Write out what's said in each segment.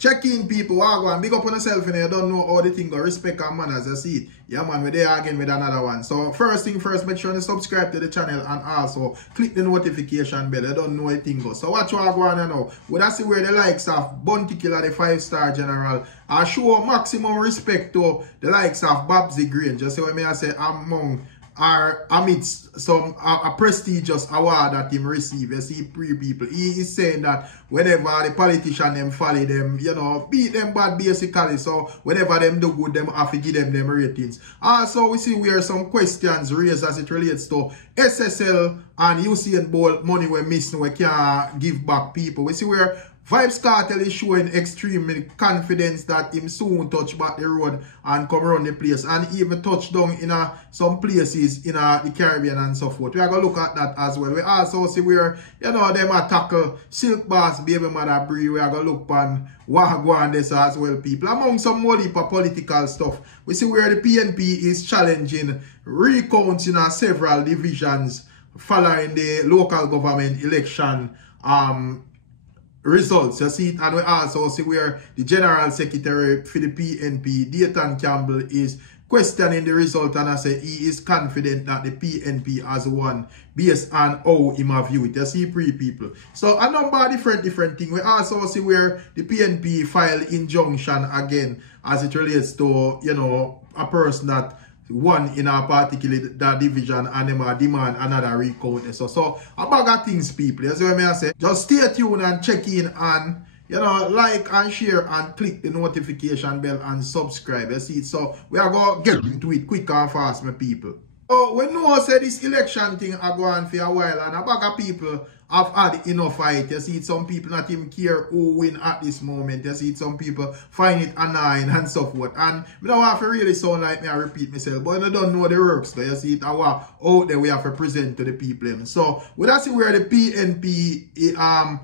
check in people, walk on, big up on yourself and you don't know how the thing go, respect and manners, you see it. Yeah man, we're there again with another one. So first thing first, make sure you subscribe to the channel and also click the notification bell. You don't know how the thing goes. So watch what I go on now. We see where the likes of Bounty Killa, the 5-star general, I show maximum respect to the likes of Babzy Grange. Just see what I say among are amidst some a prestigious award that him receive. You see, people. He is saying that whenever the politician them follow them, you know, beat them bad basically. So whenever them do good, them have to give them ratings. Also, we see where some questions raised as it relates to SSL and Usain Bolt money we missing, we can't give back people. We see where Vybz Kartel is showing extreme confidence that him soon touch back the road and come around the place and even touch down in some places in the Caribbean and so forth. We are going to look at that as well. We also see where, you know, them tackle Silk Boss, Baby Mother Bree. We are going to look on what go on this as well, people. Among some more political stuff, we see where the PNP is challenging recounts in several divisions following the local government election results, you see it, and we also see where the General Secretary for the PNP, Dayton Campbell, is questioning the result, and I say he is confident that the PNP has won based on how he might view it. You see, people. So a number of different things. We also see where the PNP file injunction again as it relates to, you know, a person that one in a particular that division and them demand another recount. So a bag of things, people. That's what I say. Just stay tuned and check in and, you know, like and share and click the notification bell and subscribe. You see it? So we are going to get into it quick and fast, my people. So we know say this election thing are going for a while and a bag of people have had enough fight. You see it, some people not even care who win at this moment. You see it, some people find it annoying and so forth. And I don't have to really sound like me, I repeat myself, but I don't know the works though. You see it, out there we have to present to the people. So we don't see where the PNP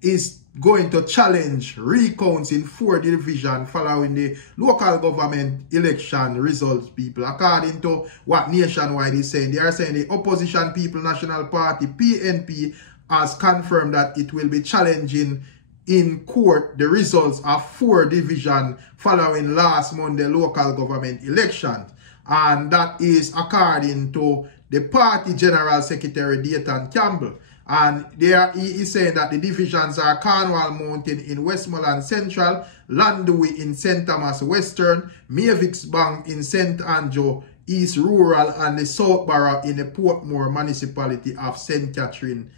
is going to challenge recounts in 4 divisions following the local government election results, people. According to what Nationwide is saying, they are saying the Opposition People National Party, PNP, has confirmed that it will be challenging in court the results of 4 divisions following last Monday local government election. And that is according to the party General Secretary Dayton Campbell. And there he is saying that the divisions are Cornwall Mountain in Westmoreland Central, Landui in St. Thomas Western, Mavics Bank in St. Andrew East Rural, and the South Borough in the Portmore municipality of St. Catherine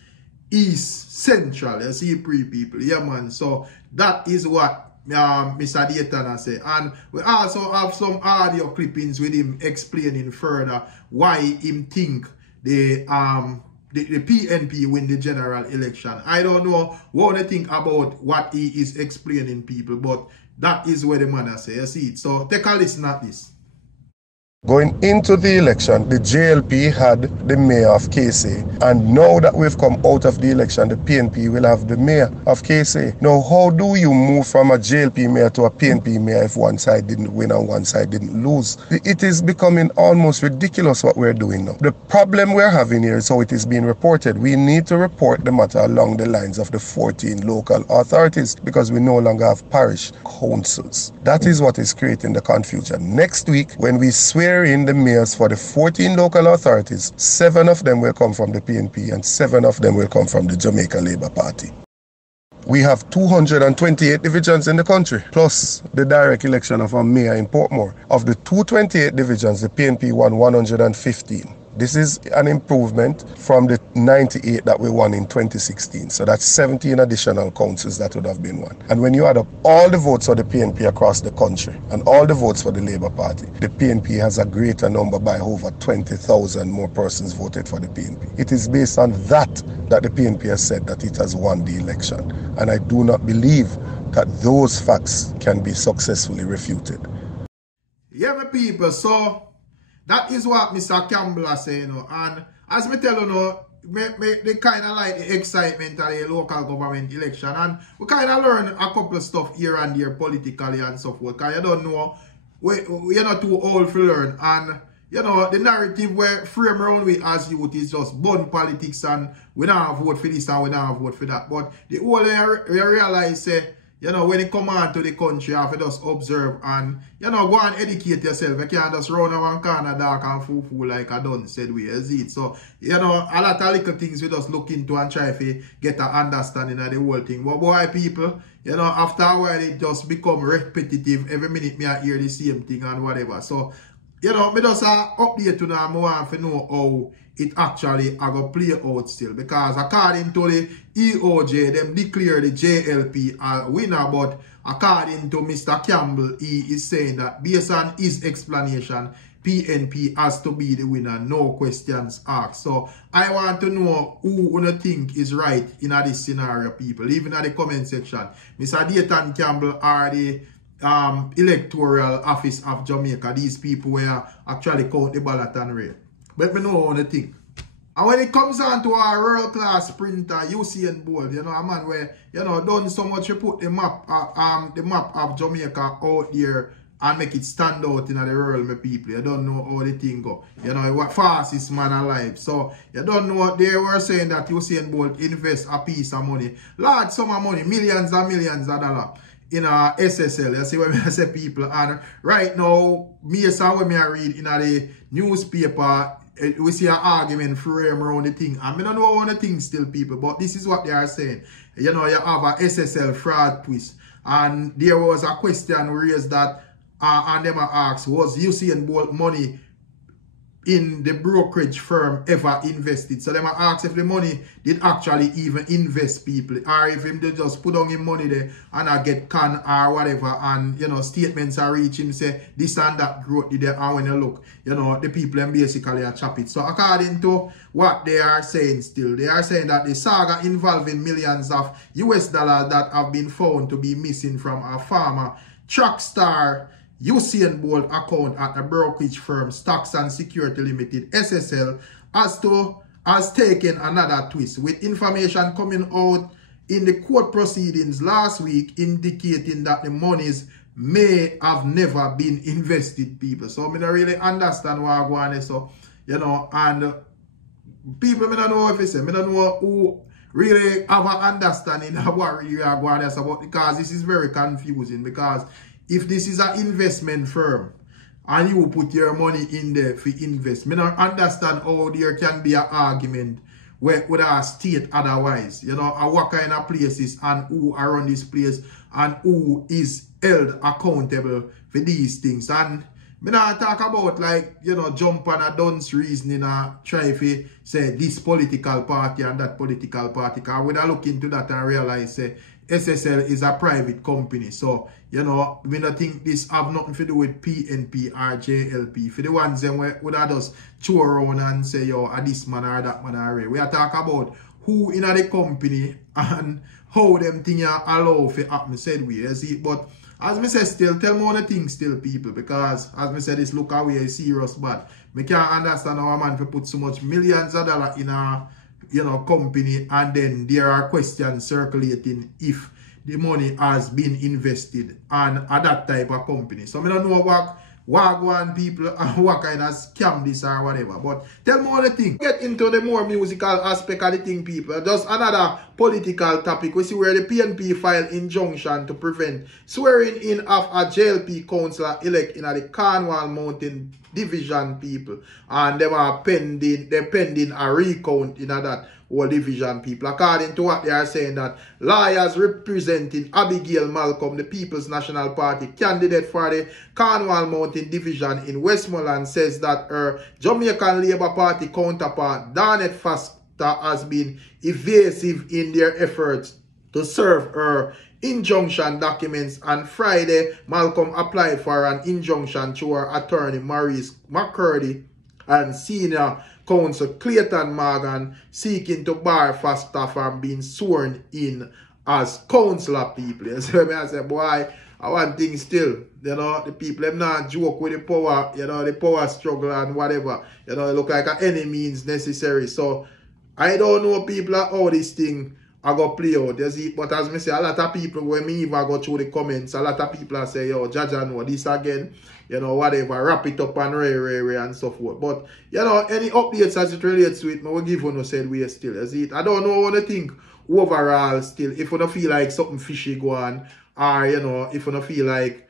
East Central. You see, people. Yeah, man. So that is what Mr. Dayton has said. And we also have some audio clippings with him explaining further why him think the PNP win the general election. I don't know what they think about what he is explaining, people, but that is where the man has said. You see it. So take a listen at this. Going into the election, the JLP had the mayor of KC, and now that we've come out of the election, the PNP will have the mayor of KC. Now, how do you move from a JLP mayor to a PNP mayor if one side didn't win and one side didn't lose? It is becoming almost ridiculous what we're doing now. The problem we're having here is how it is being reported. We need to report the matter along the lines of the 14 local authorities because we no longer have parish councils. That is what is creating the confusion. Next week, when we swear in the mayors for the 14 local authorities, 7 of them will come from the PNP and 7 of them will come from the Jamaica Labour Party. We have 228 divisions in the country, plus the direct election of a mayor in Portmore. Of the 228 divisions, the PNP won 115. This is an improvement from the 98 that we won in 2016. So that's 17 additional councils that would have been won. And when you add up all the votes for the PNP across the country and all the votes for the Labour Party, the PNP has a greater number by over 20,000 more persons voted for the PNP. It is based on that the PNP has said that it has won the election. And I do not believe that those facts can be successfully refuted. Yeah, my people, so that is what Mr. Campbell is saying, you know. And as me tell you, they kind of like the excitement of the local government election. And we kind of learn a couple of stuff here and there politically and so forth. Because you don't know, we're not too old to learn. And, you know, the narrative where frame around with as youth is just bun politics and we don't vote for this and we don't vote for that. But the whole you realize, you know, when you come on to the country, you have to just observe and, you know, go and educate yourself. You can't just run around corner dark and foo-foo like I done said we, is it? So, you know, a lot of little things we just look into and try to get an understanding of the whole thing. But boy, people, you know, after a while, it just become repetitive. Every minute me I hear the same thing and whatever. So, you know, me just update to now, I want to know how it actually are going to play out still. Because according to the EOJ, them declare the JLP a winner. But according to Mr. Campbell, he is saying that based on his explanation, PNP has to be the winner, no questions asked. So I want to know who you think is right in this scenario, people. Leave in the comment section. Mr. Dayton Campbell are the electoral office of Jamaica. These people were actually count the ballot and rate. But me know what you think. And when it comes on to our world-class sprinter, Usain Bolt, you know, a man where, you know, done so much to put the map of Jamaica out there and make it stand out in the world, my people. You don't know how the thing go. You know, what fastest man alive. So, you don't know what they were saying that Usain Bolt invest a piece of money. Large sum of money, millions and millions of dollars in a SSL. You see what I say, people. And right now, me when me read in the newspaper, we see an argument frame around the thing. And I don't know what the thing still, people, but this is what they are saying. You know, you have a SSL fraud twist. And there was a question raised that, and them asked, was Usain Bolt money in the brokerage firm ever invested? So them asked if the money did actually even invest people, or if him they just put on him money there and I get can or whatever, and you know statements are reaching say this and that growth did there, and when you look, you know, the people them basically are chop it. So according to what they are saying still, they are saying that the saga involving millions of US dollars that have been found to be missing from a former track star Usain Bolt account at the brokerage firm Stocks and Security Limited SSL has taken another twist, with information coming out in the court proceedings last week indicating that the monies may have never been invested, people. So I don't really understand what I'm going on. So, you know, and people, I don't know if it's I don't know who really have an understanding of what you are going on about, because this is very confusing. Because if this is an investment firm and you put your money in there for invest, I don't understand how there can be an argument where would I state otherwise. You know, what kind of places and who are on this place and who is held accountable for these things. And I don't talk about, like, you know, jump on a dunce reasoning and try to say this political party and that political party. Because when I look into that and realize say SSL is a private company. So, you know, we don't think this have nothing to do with PNP or JLP. For the ones that would have just throw around and say, yo, this man or that man or we are talking about who in the company and how them things are allowed for happen, said we, you see. But as I say still, tell me all the things still, people, because as I said, this look away is serious, but I can't understand how a man for put so much millions of dollars in a, you know, company, and then there are questions circulating if the money has been invested on at that type of company. So I don't know what wagwan people and what kind of scam this or whatever. But tell me all the thing. Get into the more musical aspect of the thing, people. Just another political topic. We see where the PNP filed injunction to prevent swearing in of a JLP councillor elect in the Cornwall Mountain Division, people. And they are pending a recount in that whole division, people. According to what they are saying, that lawyers representing Abigail Malcolm, the People's National Party candidate for the Cornwall Mountain Division in Westmoreland, says that her Jamaican Labour Party counterpart, Darnett Foster, has been evasive in their efforts to serve her injunction documents. On Friday, Malcolm applied for an injunction to her attorney, Maurice McCurdy, and senior counsel Clayton Morgan, seeking to bar Foster from being sworn in as councillor, people. So I say, boy, I want things still. You know, the people them not joke with the power, you know, the power struggle and whatever. You know, it look like any means necessary. So I don't know, people, how this thing I go play out, you see. But as me say, a lot of people, when me even go through the comments, a lot of people are say, yo, Jaja know this again, you know, whatever, wrap it up and ray and so forth. But, you know, any updates as it relates to it, I will give you no said we still, you see. I don't know what to think overall still. If you don't feel like something fishy go on, or, you know, if you don't feel like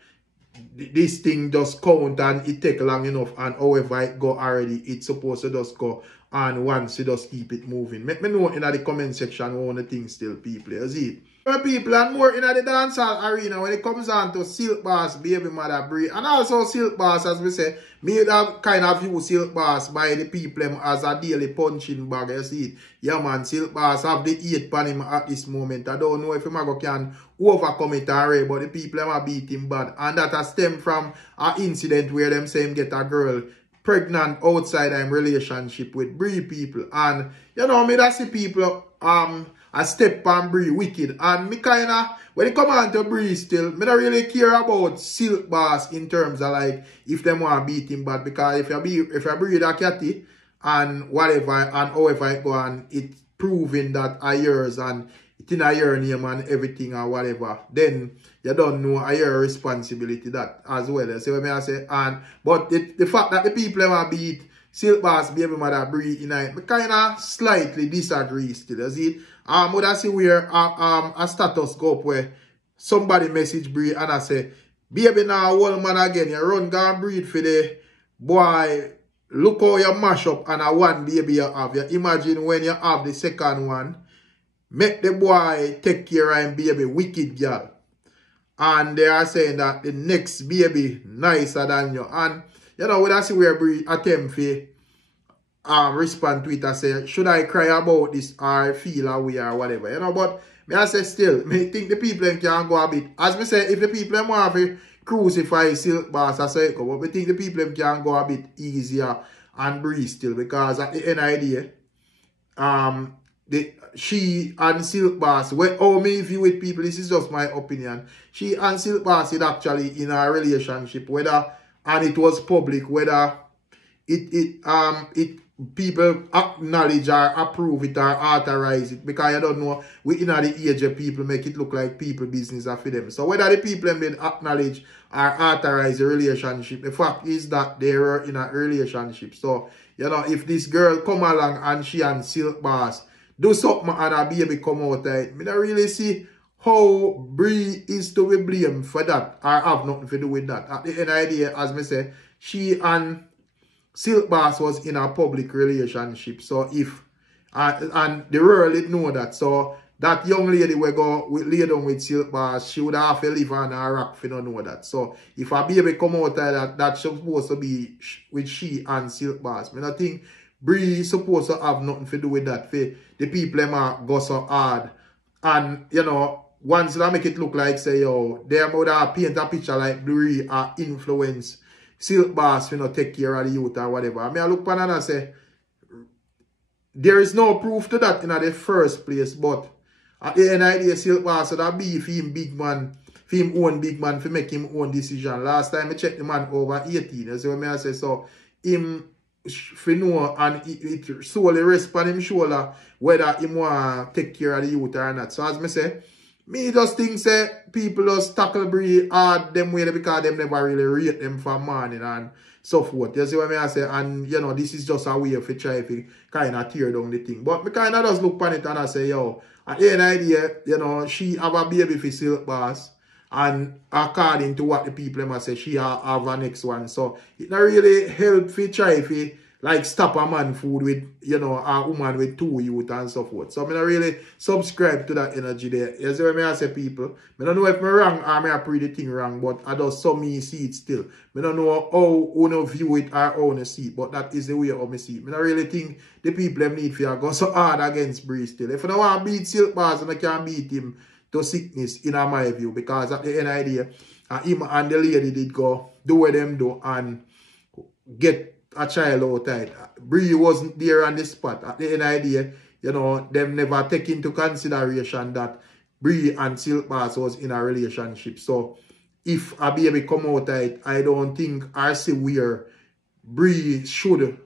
this thing just count and it take long enough, and however it go already, it's supposed to just go, and once you just keep it moving. Let me know in the comment section what the thing still, people. You see it? People, and more in the dancehall arena when it comes on to Silk Boss, Baby Mother Bree, and also Silk Boss, as we say, me have kind of view Silk Boss by the people as a daily punching bag. You see it? Yeah, man, Silk Boss have the 8 pan him at this moment. I don't know if him can overcome it already, but the people have beat him bad. And that has stemmed from an incident where them say him get a girl pregnant outside him relationship with Bree people. And, you know, me that see people, I step on Bree wicked, and me kinda when it come on to Bree still, me don't really care about Silk Boss in terms of like if them want to beat him bad, because if you breed a catty and whatever and however it go on, it's proving that a yours and it in a your name and everything or whatever, then you don't know a your responsibility that as well. You see what I say? And but the fact that the people want to beat Silk Boss, Baby Mother Bree in it, me kinda slightly disagree still. You see? Would I see where a status go up where somebody message Bree and I say, baby now old man again, you run gone breed for the boy, look how you mash up and a one baby you have. You imagine when you have the second one, make the boy take care of him baby, wicked girl. And they are saying that the next baby nicer than you. And you know, would I see where Bree attempt to respond to it and say, should I cry about this or feel away or whatever, you know, but me I say still, me think the people can go a bit, as me say, if the people want to crucify Silk Boss, I say, but we think the people can go a bit easier and breathe still, because at the end of the day, she and Silk Boss, how me view it, people, this is just my opinion, she and Silk Boss is actually in a relationship, whether, and it was public, whether it people acknowledge or approve it or authorize it, because I don't know, we in the age of people make it look like people business are for them. So whether the people have been acknowledge or authorize the relationship, the fact is that they were in a relationship. So, you know, if this girl come along and she and Silk Boss do something and a baby come out of it, I don't really see how Bree is to be blamed for that or have nothing to do with that. At the end of the day, as I say, she and Silk Boss was in a public relationship. So if and the world didn't know that. So that young lady we go lay down with Silk Boss, she would have to live on a rock if you don't know that. So if a baby come out of that, that's supposed to be with she and Silk Boss. I don't think Bree is supposed to have nothing to do with that. For the people them go so hard. And you know, once they make it look like say, yo, they would have paint a picture like Bree influence Silk Boss, you know, take care of the youth or whatever. I mean, I look at and I say, there is no proof to that in the first place, but at the end of the day, Silk Boss would be for him big man, for him own big man, for make him own decision. Last time I checked the man over 18, you see what I say? So, him, for know, and it solely rests on him shoulder whether him want to take care of the youth or not. So, as I say, me just think say people just tackle Bree hard them way because them never really rate them for morning and so forth. You see what I say? And you know, this is just a way of try to kind of tear down the thing. But me kind of just look on it and I say, yo, at the end of the day, you know, she have a baby for Silk Boss. And according to what the people must say, she have a next one. So it not really help to try to like stop a man food with, you know, a woman with 2 youth and so forth. So I don't really subscribe to that energy there. You see what I say, people? I don't know if I'm wrong or I pray the thing wrong, but I just saw me see it still. I don't know how you view it or how you see it, but that is the way how I see it. I don't really think the people them need to go so hard against Bree still. If you don't want to beat Silk Boss, I can beat him to sickness in my view, because at the end of the day, him and the lady did go do what them do and get a child out of it. Bree wasn't there on the spot. At the end of the day, you know, them never take into consideration that Bree and Silk Boss was in a relationship. So if a baby come out of it, I don't think I see where Bree should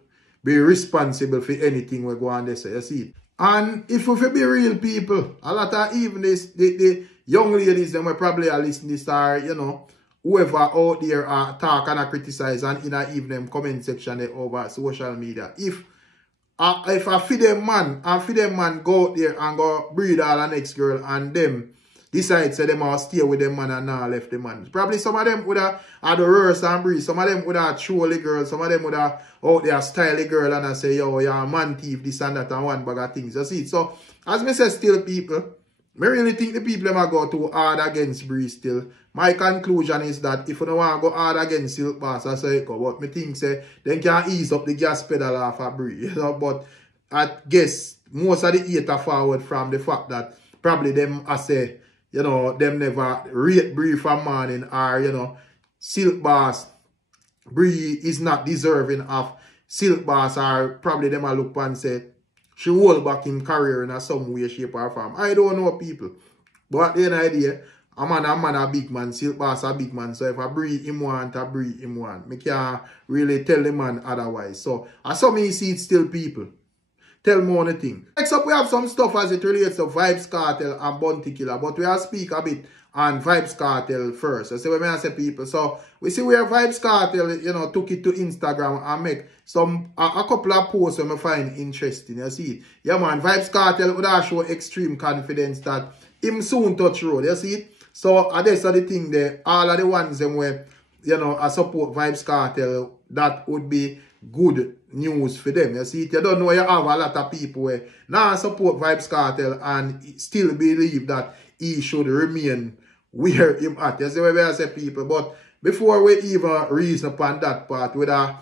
be responsible for anything we go on there. So you see it. And if we be real people, a lot of even this, the young ladies, them will probably listen to this, or, you know, whoever out there talk and criticize and in a evening comment section over social media. If a feed them man go out there and go breed all the next girl and them decide say them all stay with them man and now left the man. Probably some of them would have had the Rurse and Breeze, some of them would have troll the girl, some of them would have out there style the girl and I say, yo, you're a man thief, this and that and one bag of things. You see it? So, as me say still people, I really think the people them are go too hard against Breeze still. My conclusion is that if you don't want to go hard against Silk Boss, I say go. But me think say then can ease up the gas pedal off of Breeze. You know, but I guess most of the hate are forward from the fact that probably them I say, you know, them never rate Breeze from morning or, you know, Silk Boss, Breeze is not deserving of Silk Boss or probably them I look and say she hold back in career in some way, shape or form. I don't know people. But at the end of the day, a man a big man, Silk Boss a big man. So if I breathe him want, I breathe him want. I can't really tell the man otherwise. So I saw me see it still people. Tell me one thing. Next up we have some stuff as it relates to Vybz Kartel and Bounty Killa. But we will speak a bit on Vybz Kartel first. I say what I say people. So we see where Vybz Kartel, you know, took it to Instagram and make some a couple of posts that I find interesting. You see it? Yeah man, Vybz Kartel would have show extreme confidence that him soon touch road. You see it? So that's the thing there. All of the ones them where, you know, I support Vybz Kartel, that would be good news for them. You see it? You don't know you have a lot of people where now support Vybz Kartel and still believe that he should remain where him at. You see what I say people? But before we even reason upon that part, with a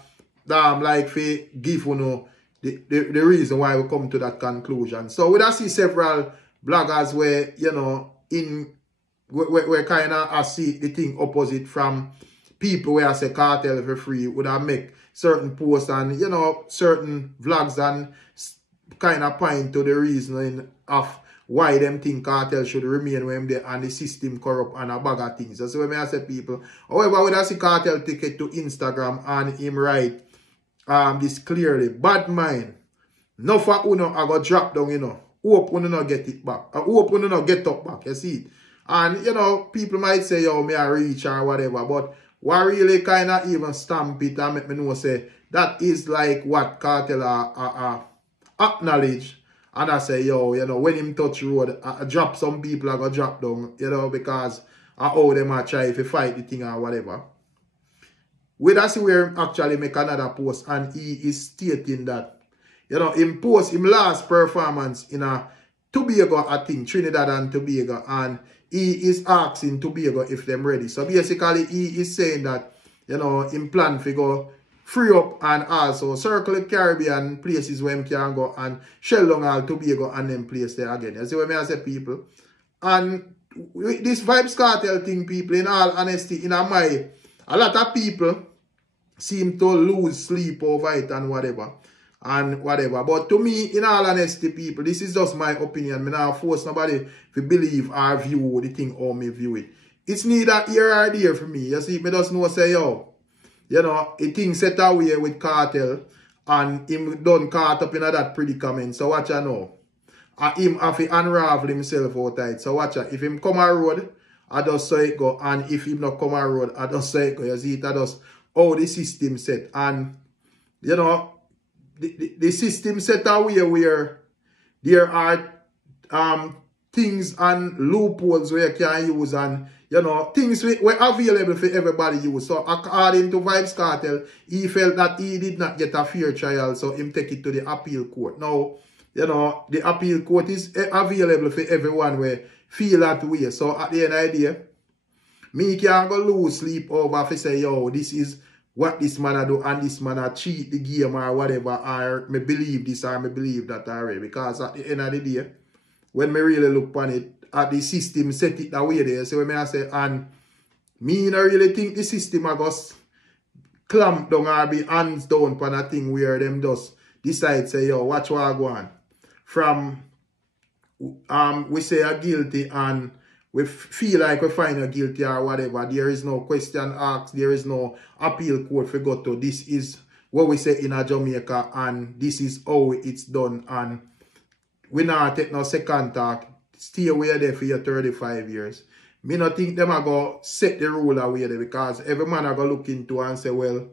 like for give you know the reason why we come to that conclusion. So we see several bloggers where, you know, in we kind of see the thing opposite from people where I say Kartel for free would have make certain posts and, you know, certain vlogs and kind of point to the reasoning of why them think Kartel should remain when they and the system corrupt and a bag of things. That's what I say people. However, when I see Kartel take it to Instagram and him write this clearly, bad mind. No for uno I go drop down, you know. Hope uno not get it back. Hope uno not get up back, you see it. And, you know, people might say, yo, may I reach or whatever. But what really kind of even stamp it and make me know, say, that is like what Kartel acknowledge. And I say, yo, you know, when him touch road, I drop some people, I go drop down, you know, because I owe them a try if you fight the thing or whatever. We that's where him actually make another post and he is stating that, you know, him post him last performance in a Tobago, I think, Trinidad and Tobago, and he is asking Tobago if them ready. So basically, he is saying that, you know, him plan to go free up and also circle the Caribbean places where him can go and shell down all Tobago and then place there again. You see what I say, people? And this Vybz Kartel thing, people, in all honesty, in my, a lot of people seem to lose sleep over it and whatever. But to me, in all honesty, people, this is just my opinion. I not force nobody to believe or view the thing or me view it. It's neither here or there for me. You see, me just know say, yo, you know, a thing set away with Kartel and him done caught up in that predicament. So watch I know. Him have to unravel himself out of it. So watch out. If him come a road, I just say it go. And if him not come a road, I just say it go. You see, it I just how the system set. And, you know, the system set away where there are things and loopholes where you can use and, you know, things were available for everybody use. So according to Vybz Kartel, he felt that he did not get a fair trial, so him take it to the appeal court. Now, you know, the appeal court is available for everyone where feel that way. So at the end of the day, me can't go lose sleep over if say, yo, this is what this man a do and this man a cheat the game or whatever, or me believe this or me believe that already. Because at the end of the day, when me really look on it, at the system set it that way there. So when I say, and me not really think the system a just clamp down or be hands down on a thing where them just decide say, yo, watch what I go on. From we say a guilty and we feel like we find a guilty or whatever, there is no question asked, there is no appeal court for go to. This is what we say in a Jamaica and this is how it's done. And we not take no second talk. Stay away there for your 35 years. Me not think them are go set the rule away there because every man are go look into and say, well,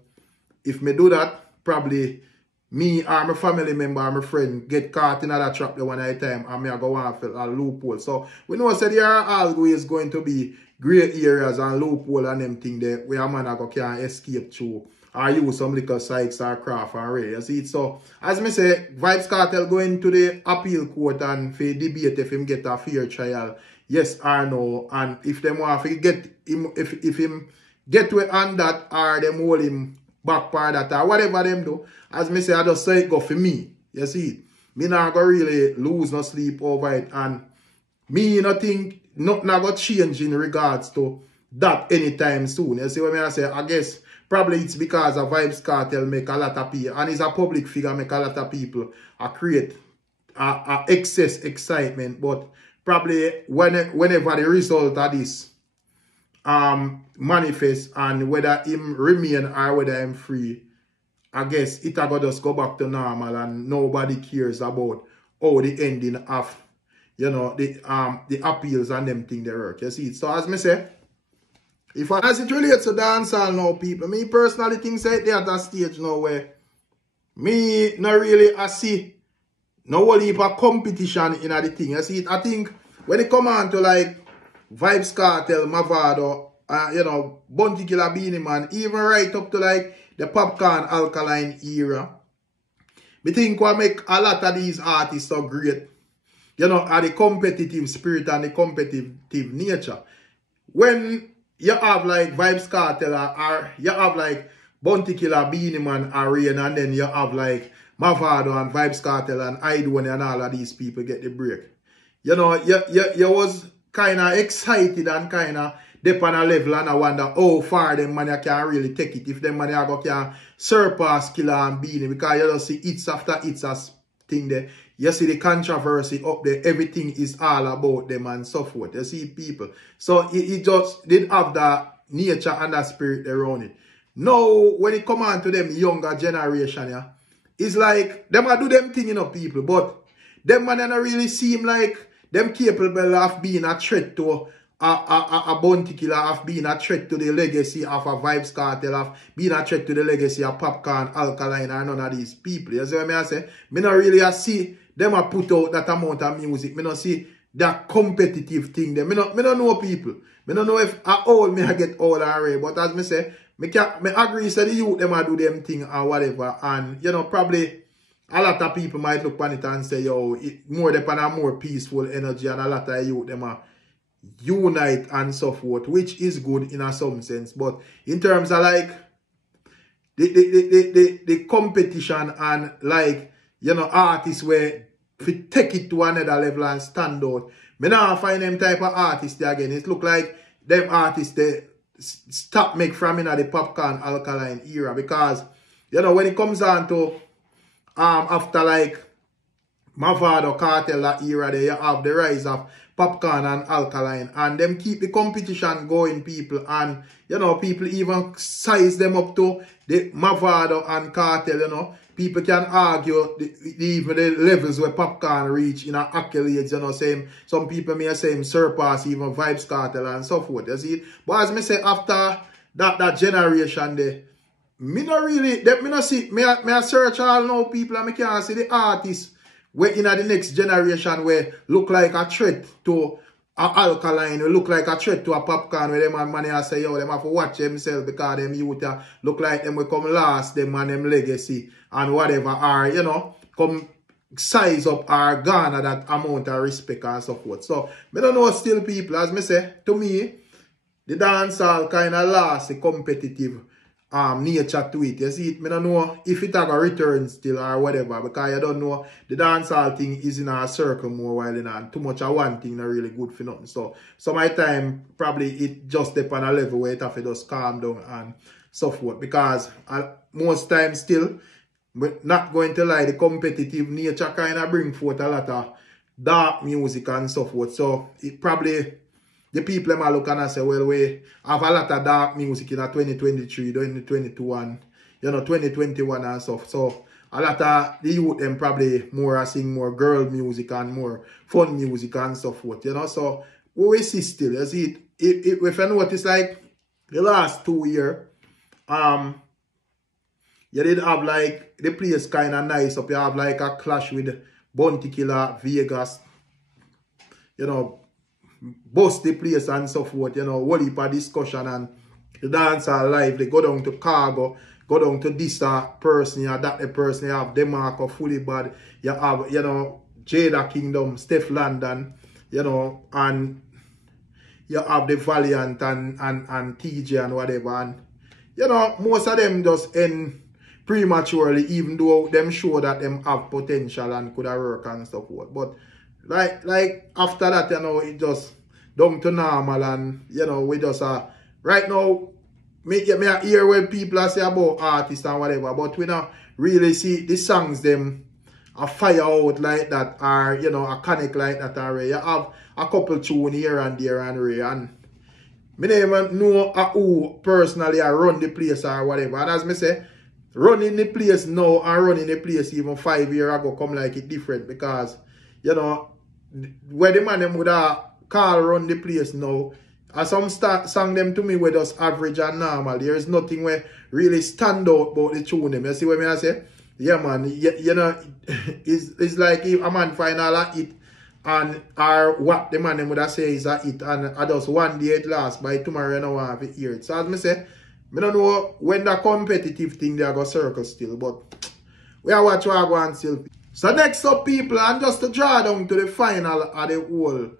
if me do that, probably me or my family member or my friend get caught in that trap the one at a time and me I go on for a loophole. So we know that there are always going to be gray areas and loophole and them thing there where a man can escape through or use some little sites or craft or ray. You see it? So as me say, Vybz Kartel going to the appeal court and for debate if him get a fair trial, yes or no. And if them want to get him, if him get to on that or them hold him back part that or whatever them do, as me say, I just say it go for me. You see it? Me not go really lose no sleep over it. And me not think nothing go change in regards to that anytime soon. You see what I say? I guess probably it's because of Vybz Kartel make a lot of people, and he's a public figure, make a lot of people create excess excitement. But probably whenever the result of this manifest and whether him remain or whether him free, I guess it will just go back to normal and nobody cares about how the ending of, you know, the appeals and them thing they work. You see? So as me say, as it relates to dancehall now, people, me personally think say they at that stage now where me not really I see no whole heap of competition in the thing. You see it? I think when it come on to like Vybz Kartel, Mavado, you know, Bounty Killa, Beanie Man, even right up to like the Popcorn Alkaline era, me think what make a lot of these artists so great, you know, are the competitive spirit and the competitive nature. When you have like Vybz Kartel or you have like Bounty Killa, Beanie Man, Arena, and then you have like Mavado and Vybz Kartel and Idone and all of these people get the break. You know, you was kind of excited and kind of dip on a level and I wonder how far them man can really take it. If them man can surpass Killa and Beanie, because you don't see hits after hits as thing there. You see the controversy up there. Everything is all about them and so forth. You see people. So it just did have that nature and that spirit around it. Now, when it come on to them younger generation, yeah, it's like them do them thing, you know, people. But them man don't really seem like them capable of being a threat to a Bounty Killa, of being a threat to the legacy of a Vybz Kartel, of being a threat to the legacy of Popcorn, Alkaline, or none of these people. You see what I say? Me not really see them a put out that amount of music. Me not see that competitive thing there. Me not know people. Me don't know if I old me I get old already. But as me say, me agree say the youth them a do them thing or whatever. And you know, probably a lot of people might look on it and say, yo, it more depend on more peaceful energy, and a lot of youth them are unite and so forth, which is good in a some sense. But in terms of like the competition and like, you know, artists where if you take it to another level and stand out, me now find them type of artists there again. It look like them artists they stop make from in the Popcorn Alkaline era, because you know when it comes on to after like Mavado Kartel that era there, you have the rise of Popcorn and Alkaline, and them keep the competition going, people, and you know people even size them up to the Mavado and Kartel. You know people can argue even the levels where Popcorn reach in accolades. You know, same some people may say surpass even Vybz Kartel and so forth. You see, but as me say, after that generation there, me not really, me not see, me I search all now people and me can't see the artists where in the next generation where look like a threat to a Alkaline, look like a threat to a Popcorn, where them and money I say, yo, them have to watch themselves because them youth look like them will come last, them and them legacy and whatever, or you know, come size up or garner that amount of respect and so forth. So me don't know still people, as me say, to me, the dancehall kind of lost the competitive nature to it. You see it, I don't know if it have a return still or whatever, because I don't know the dancehall thing is in a circle more while in and too much of one thing not really good for nothing. So my time probably it just dep on a level where it have to just calm down and so forth, because most times still, but not going to lie, the competitive nature kind of bring forth a lot of dark music and so forth. So it probably the people might look and say, well, we have a lot of dark music in 2023, 2021, you know, 2021 and stuff. So a lot of the youth them probably more sing more girl music and more fun music and so forth, you know. So we see still, you see if you notice like the last 2 years, You did have like the place kind of nice up. You have like a clash with Bounty Killa, Vegas, you know, bust the place and so forth, you know, whole heap of discussion and the dance are live. They go down to Cargo, go down to this person, you that the person, you have Demarco, Fully Bad, you have, you know, Jada Kingdom, Steph London, you know, and you have the Valiant and TJ and whatever. And, you know, most of them just end prematurely, even though them show that them have potential and could have work and stuff. But like after that, you know, it just down to normal and, you know, we just right now, me hear when people say about artists and whatever, but we don't really see the songs them a fire out like that or, you know, a connect like that or you have a couple tune here and there and me never even know who personally I run the place or whatever. And as me say, running the place now and running the place even 5 years ago come like it different because, you know, where the man them would have call run the place now, as some song them to me were just average and normal. There is nothing where really stand out about the tune them. You see what I say? Yeah, man, you know, it's like if a man find all a hit and or what the man them would have say is a hit and I just one day it last by tomorrow you know I have to hear it. So as me say, I don't know when the competitive thing they are going to circle still, but we are watch what I go and still. So next up people, and just to draw down to the final of the whole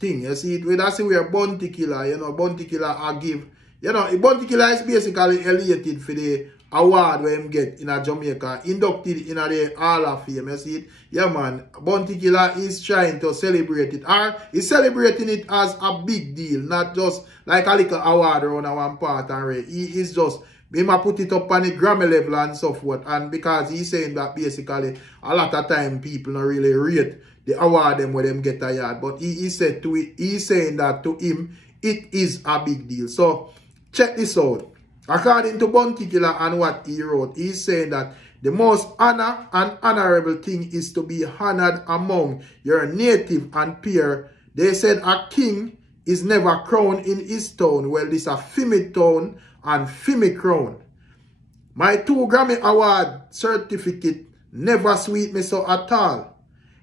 thing, you see, that's where Bounty Killa, you know, Bounty Killa I give, you know, Bounty Killa is basically elated for the award where him get in a Jamaica, inducted in the Hall of Fame, you see it? Yeah man, Bounty Killa is trying to celebrate it, or he's celebrating it as a big deal, not just like a little award around one part and right. He is just, he might put it up on the Grammy level and so forth, and because he's saying that basically a lot of time people don't really rate the award them where them get a yard, but he said to it, he's saying that to him, it is a big deal. So check this out. According to Bounty Killa and what he wrote, he's saying that the most honor and honorable thing is to be honored among your native and peer. They said a king is never crowned in his town. Well, this is a Fimi town and Fimi crown. My 2 Grammy Award certificate never sweet me so at all.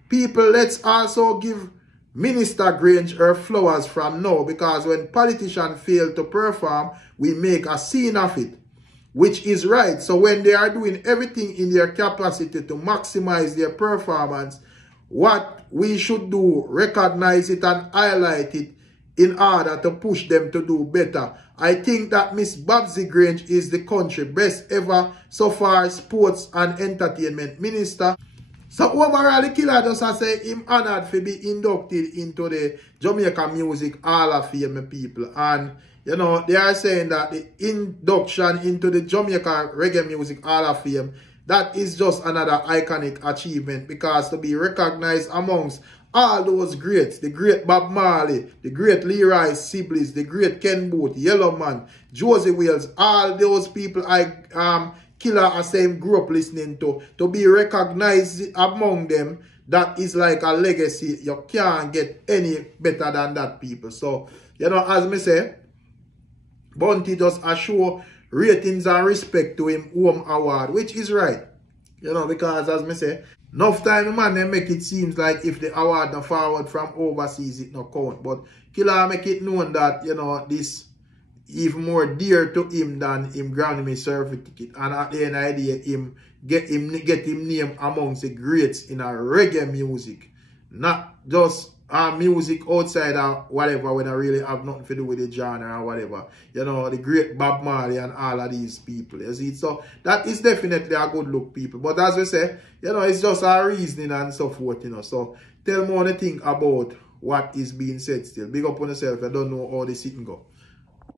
People, let's also give Minister Grange her flowers from now, because when politicians fail to perform, we make a scene of it, which is right. So when they are doing everything in their capacity to maximize their performance, what we should do, recognize it and highlight it in order to push them to do better. I think that Miss Babzy Grange is the country best ever so far sports and entertainment minister. So overall, the Killa just say him honored to be inducted into the Jamaica Music Hall of Fame people. And, you know, they are saying that the induction into the Jamaica Reggae Music Hall of Fame, that is just another iconic achievement, because to be recognized amongst all those greats, the great Bob Marley, the great Leroy Sibbles, the great Ken Booth, Yellow Man, Josie Wales, all those people Killa as him grew up listening to be recognized among them, that is like a legacy. You can't get any better than that, people. So, you know, as me say, Bounty just show ratings and respect to him home award, which is right. You know, because as me say, enough time, man, they make it seems like if the award not forward from overseas, it not count. But Killa make it known that, you know, this even more dear to him than him Grammy certificate. And at the end of the day, him get him name amongst the greats in a reggae music. Not just music outside or whatever when I really have nothing to do with the genre or whatever. You know, the great Bob Marley and all of these people. You see? So that is definitely a good look, people. But as we say, you know, it's just our reasoning and so forth, you know. So tell me what you think about what is being said still. Big up on yourself. I don't know how this sitting go.